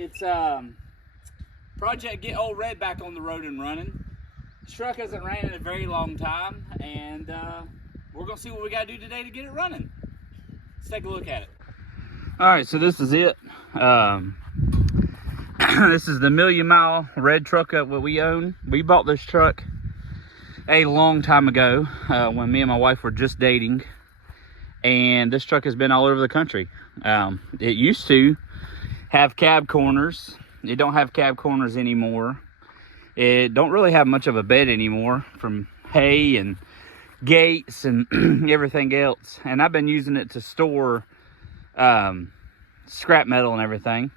It's project get old red back on the road and running. This truck hasn't ran in a very long time, and we're gonna see what we gotta do today to get it running. Let's take a look at it. All right, so this is it. This is the million-mile red truck that we own. We bought this truck a long time ago when me and my wife were just dating, and this truck has been all over the country. It used to have cab corners. It don't have cab corners anymore. It don't really have much of a bed anymore from hay and gates and everything else. And I've been using it to store scrap metal and everything.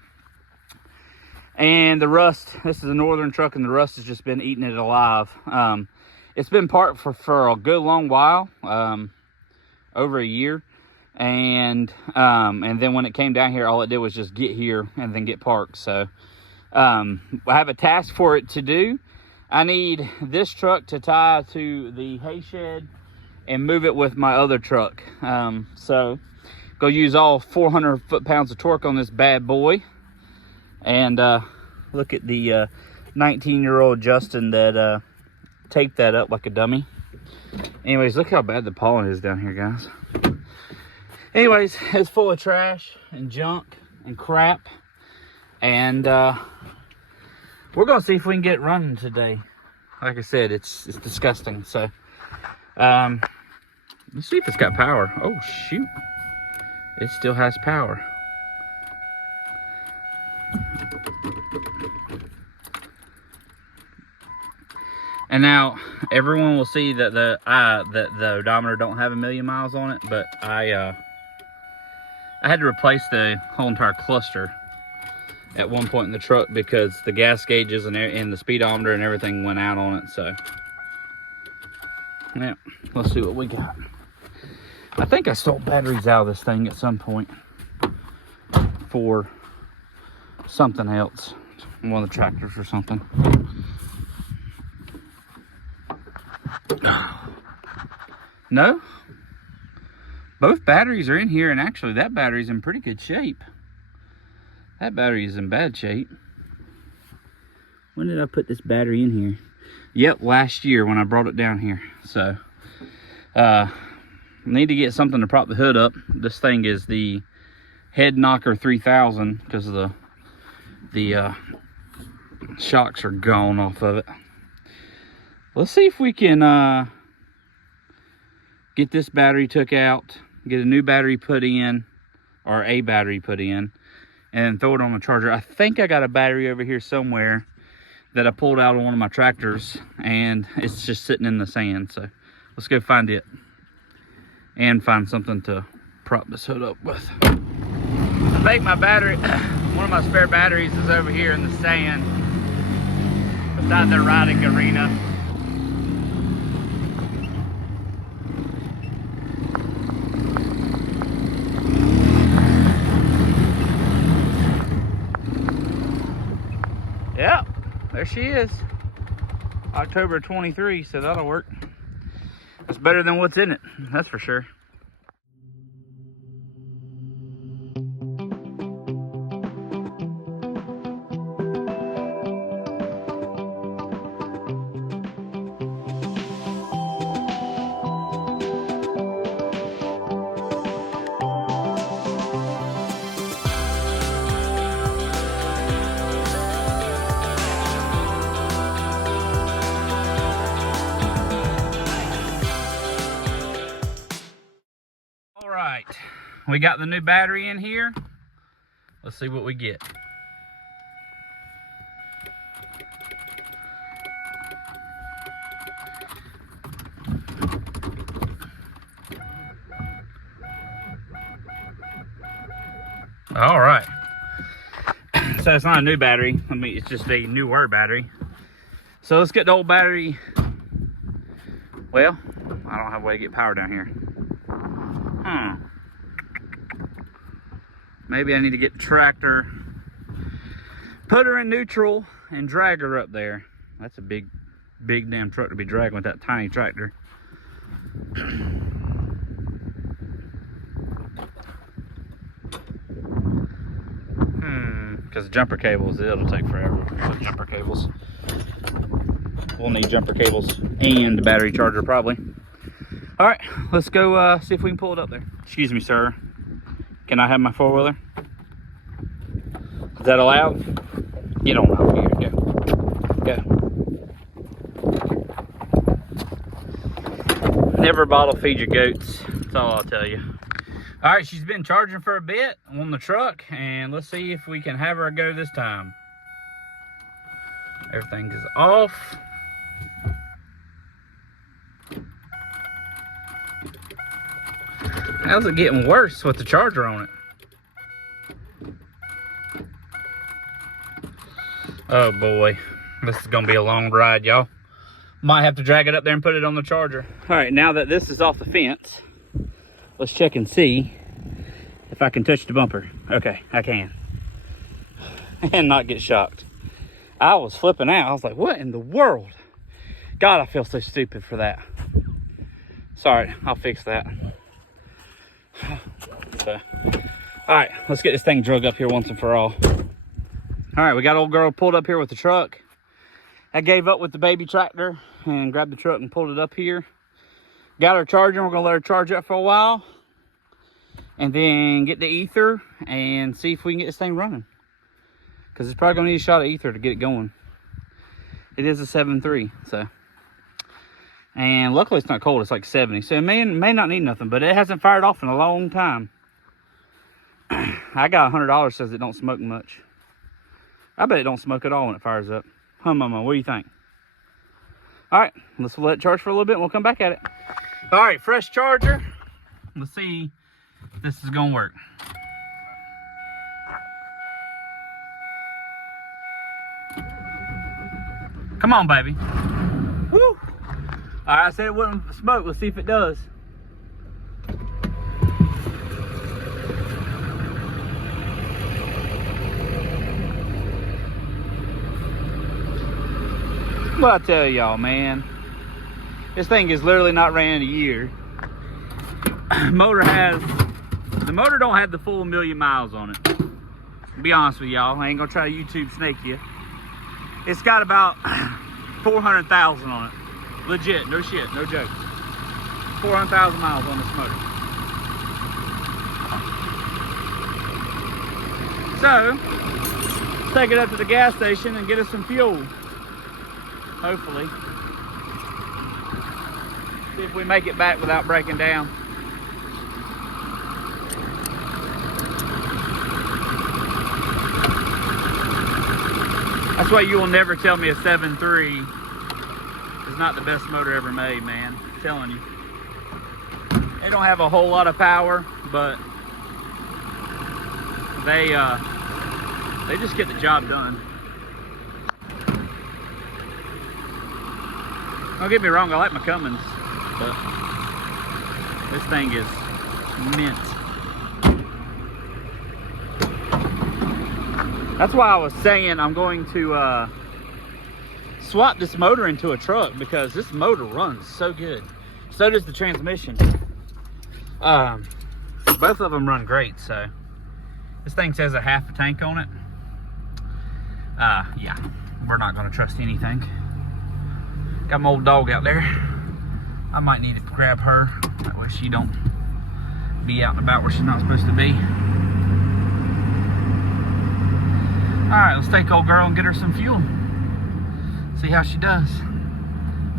And the rust, this is a northern truck, and the rust has just been eating it alive. It's been parked for a good long while, over a year. And then when it came down here, all it did was just get here and then get parked. So I have a task for it to do. I need this truck to tie to the hay shed and move it with my other truck. So go use all 400 foot-pounds of torque on this bad boy. And look at the 19-year-old Justin that taped that up like a dummy. Anyways, look how bad the pollen is down here, guys. Anyways, it's full of trash and junk and crap. And we're gonna see if we can get it running today. Like I said, it's disgusting. So let's see if it's got power. Oh shoot, it still has power. And now everyone will see that the odometer don't have 1,000,000 miles on it, but I had to replace the whole entire cluster at one point in the truck because the gas gauges and the speedometer and everything went out on it. So yeah, let's see what we got. I think I stole batteries out of this thing at some point for something else, one of the tractors or something. No, both batteries are in here, and actually that battery's in pretty good shape. That battery is in bad shape. When did I put this battery in here? Yep, last year when I brought it down here. So need to get something to prop the hood up. This thing is the Head Knocker 3000 because of the shocks are gone off of it. Let's see if we can get this battery took out, get a new battery put in, or a battery put in, and throw it on the charger. I think I got a battery over here somewhere that I pulled out on one of my tractors, and it's just sitting in the sand. So let's go find it and find something to prop this hood up with. I think my battery, one of my spare batteries is over here in the sand beside the riding arena. Yep, there she is. October 23, so that'll work. It's better than what's in it, that's for sure. We got the new battery in here. Let's see what we get. All right. So it's not a new battery. I mean, it's just a newer battery. So let's get the old battery. Well, I don't have a way to get power down here. Maybe I need to get the tractor, put her in neutral, and drag her up there. That's a big damn truck to be dragging with that tiny tractor. because jumper cables, it'll take forever with jumper cables. We'll need jumper cables and the battery charger probably. All right, let's go see if we can pull it up there. Excuse me, sir. Can I have my four-wheeler? Is that allowed? Get on out here. Go. Never bottle feed your goats. That's all I'll tell you. All right, she's been charging for a bit on the truck, and let's see if we can have her go this time. Everything is off. How's it getting worse with the charger on it? Oh boy, this is gonna be a long ride, y'all. Might have to drag it up there and put it on the charger. All right, now that this is off the fence, let's check and see if I can touch the bumper. Okay, I can. And not get shocked. I was flipping out. I was like, what in the world? God, I feel so stupid for that. Sorry, I'll fix that. So, all right, let's get this thing drug up here once and for all. All right, we got old girl pulled up here with the truck. I gave up with the baby tractor and grabbed the truck and pulled it up here. Got her charging. We're gonna let her charge up for a while and then get the ether and see if we can get this thing running, because it's probably gonna need a shot of ether to get it going. It is a 7.3, so, and luckily it's not cold. It's like 70, so it may not need nothing, but it hasn't fired off in a long time. I got $100 says it don't smoke much. I bet it don't smoke at all when it fires up. Huh, Mama, what do you think? All right, let's let it charge for a little bit and we'll come back at it. All right, fresh charger. Let's see if this is gonna work. Come on, baby. Woo! All right, I said it wouldn't smoke. Let's see if it does. What I tell y'all, man, this thing is literally not ran in a year. The motor don't have the full 1,000,000 miles on it. To be honest with y'all, I ain't gonna try to YouTube snake you. It's got about 400,000 on it. Legit, no shit, no joke. 400,000 miles on this motor. So, let's take it up to the gas station and get us some fuel. Hopefully. See if we make it back without breaking down. That's why you will never tell me a 7.3 is not the best motor ever made, man. I'm telling you. They don't have a whole lot of power, but they just get the job done. Don't get me wrong, I like my Cummins, but this thing is mint. That's why I was saying I'm going to swap this motor into a truck, because this motor runs so good. So does the transmission. Both of them run great. So this thing says a half a tank on it. Yeah, we're not going to trust anything. Got my old dog out there. I might need to grab her. That way she don't be out and about where she's not supposed to be. Alright, let's take old girl and get her some fuel. See how she does.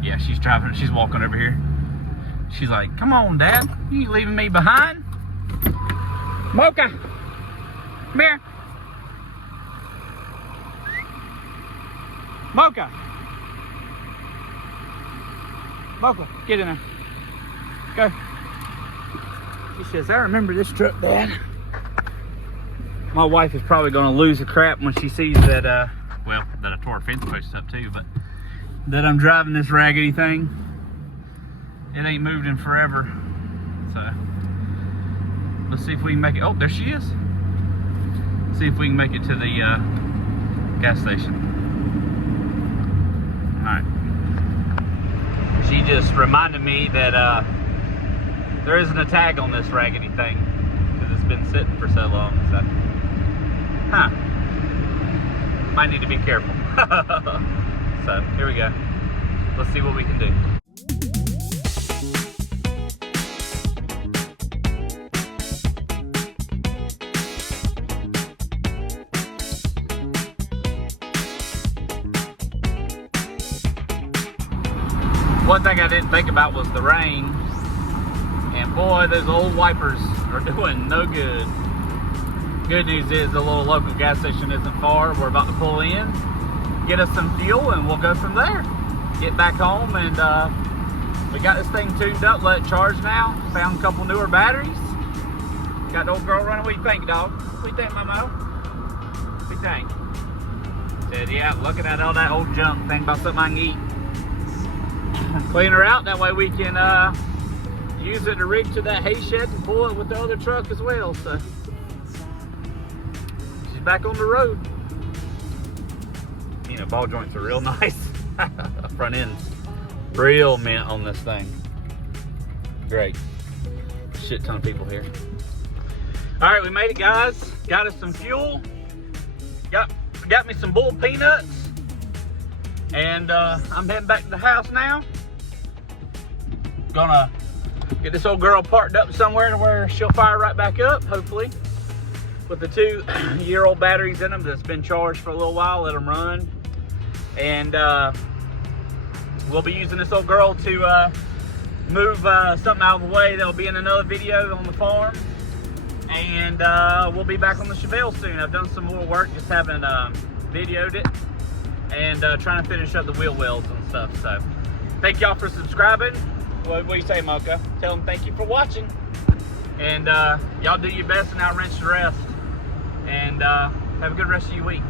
Yeah, she's driving. She's walking over here. She's like, come on, Dad. You ain't leaving me behind. Mocha, come here. Mocha. Mocha, get in there. Go. She says, I remember this truck, Dad. My wife is probably going to lose her crap when she sees that, well, that I tore a fence post up too, but that I'm driving this raggedy thing. It ain't moved in forever. So, let's see if we can make it. Oh, there she is. See if we can make it to the gas station. Alright. She just reminded me that there isn't a tag on this raggedy thing because it's been sitting for so long. So, huh. might need to be careful. So here we go. Let's see what we can do. One thing I didn't think about was the rain, and boy, those old wipers are doing no good. Good news is the little local gas station isn't far. We're about to pull in, get us some fuel, and we'll go from there. Get back home, and we got this thing tuned up, let it charge now. Found a couple newer batteries. Got the old girl running. What do you think, dog? What do you think, Momo? What do you think? Said, yeah, looking at all that old junk, think about something I can eat. Clean her out, that way we can use it to rig to that hay shed and pull it with the other truck as well. So she's back on the road. You know, ball joints are real nice. Front end's real mint on this thing. Great. Shit ton of people here. All right, we made it, guys. Got us some fuel. Got me some bull peanuts. And I'm heading back to the house now. Gonna get this old girl parked up somewhere to where she'll fire right back up, hopefully. With the 2-year-old batteries in them that's been charged for a little while, let them run. And we'll be using this old girl to move something out of the way that'll be in another video on the farm. And we'll be back on the Chevelle soon. I've done some more work, just haven't videoed it. And trying to finish up the wheel wells and stuff. So thank y'all for subscribing. What do you say, Mocha? Tell them thank you for watching. And y'all do your best and I'll wrench the rest. And have a good rest of your week.